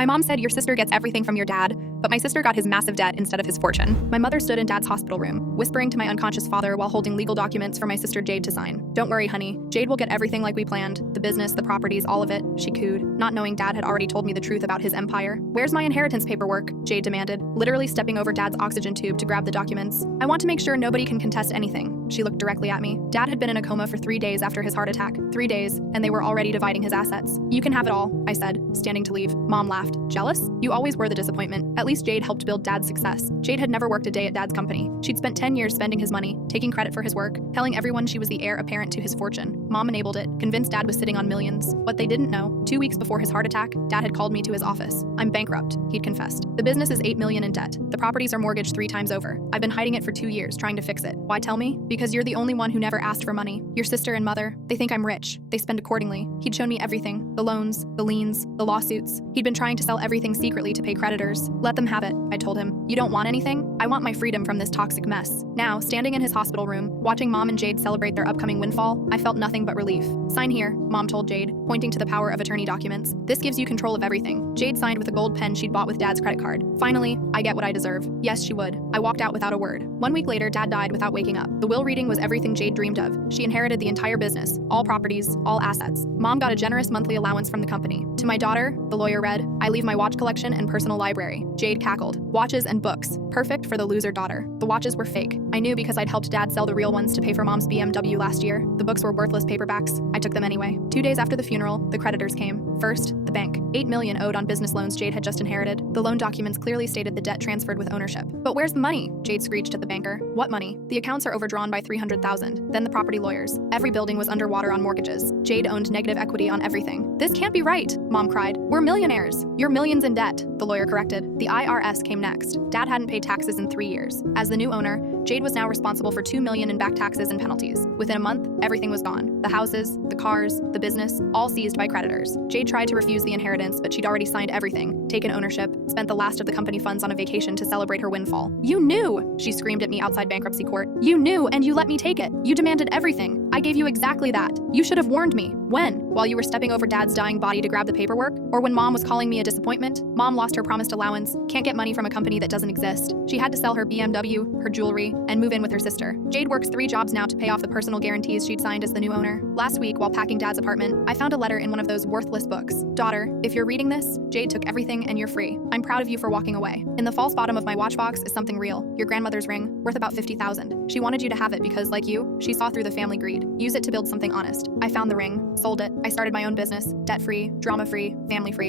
My mom said your sister gets everything from your dad, but my sister got his massive debt instead of his fortune. My mother stood in Dad's hospital room, whispering to my unconscious father while holding legal documents for my sister Jade to sign. Don't worry, honey. Jade will get everything like we planned. The business, the properties, all of it, she cooed, not knowing Dad had already told me the truth about his empire. Where's my inheritance paperwork? Jade demanded, literally stepping over Dad's oxygen tube to grab the documents. I want to make sure nobody can contest anything. She looked directly at me. Dad had been in a coma for 3 days after his heart attack. 3 days, and they were already dividing his assets. You can have it all, I said, standing to leave. Mom laughed. Jealous? You always were the disappointment. At least Jade helped build Dad's success. Jade had never worked a day at Dad's company. She'd spent 10 years spending his money, taking credit for his work, telling everyone she was the heir apparent to his fortune. Mom enabled it, convinced Dad was sitting on millions. What they didn't know, 2 weeks before his heart attack, Dad had called me to his office. I'm bankrupt, he'd confessed. The business is $8 million in debt. The properties are mortgaged 3 times over. I've been hiding it for 2 years, trying to fix it. Why tell me? Because you're the only one who never asked for money. Your sister and mother, they think I'm rich. They spend accordingly. He'd shown me everything. The loans, the liens, the lawsuits. He'd been trying to sell everything secretly to pay creditors. Let them have it, I told him. You don't want anything? I want my freedom from this toxic mess. Now, standing in his hospital room, watching Mom and Jade celebrate their upcoming windfall, I felt nothing but relief. Sign here, Mom told Jade, pointing to the power of attorney documents. This gives you control of everything. Jade signed with a gold pen she'd bought with Dad's credit card. Finally, I get what I deserve. Yes, she would. I walked out without a word. 1 week later, Dad died without waking up. The will reading was everything Jade dreamed of. She inherited the entire business, all properties, all assets. Mom got a generous monthly allowance from the company. To my daughter, the lawyer read, I leave my watch collection and personal library. Jade cackled. Watches and books. Perfect for the loser daughter. The watches were fake. I knew because I'd helped Dad sell the real ones to pay for Mom's BMW last year. The books were worthless paperbacks. I took them anyway. 2 days after the funeral, the creditors came. First, the bank. $8 million owed on business loans Jade had just inherited. The loan documents clearly stated the debt transferred with ownership. But where's the money? Jade screeched at the banker. What money? The accounts are overdrawn by $300,000. Then the property lawyers. Every building was underwater on mortgages. Jade owned negative equity on everything. This can't be right, Mom cried. We're millionaires. You're millions in debt, the lawyer corrected. The IRS came next. Dad hadn't paid taxes in 3 years. As the new owner, Jade was now responsible for $2 million in back taxes and penalties. Within a month, everything was gone. The houses, the cars, the business, all seized by creditors. Jade tried to refuse the inheritance, but she'd already signed everything, taken ownership, spent the last of the company funds on a vacation to celebrate her windfall. You knew, she screamed at me outside bankruptcy court. You knew, and you let me take it. You demanded everything. I gave you exactly that. You should have warned me. When? While you were stepping over Dad's dying body to grab the paperwork? Or when Mom was calling me a disappointment? Mom lost her promised allowance, can't get money from a company that doesn't exist. She had to sell her BMW, her jewelry, and move in with her sister. Jade works 3 jobs now to pay off the personal guarantees she'd signed as the new owner. Last week, while packing Dad's apartment, I found a letter in one of those worthless books. Daughter, if you're reading this, Jade took everything and you're free. I'm proud of you for walking away. In the false bottom of my watch box is something real. Your grandmother's ring, worth about $50,000. She wanted you to have it because, like you, she saw through the family greed. Use it to build something honest. I found the ring, sold it. I started my own business, debt-free, drama-free, family-free.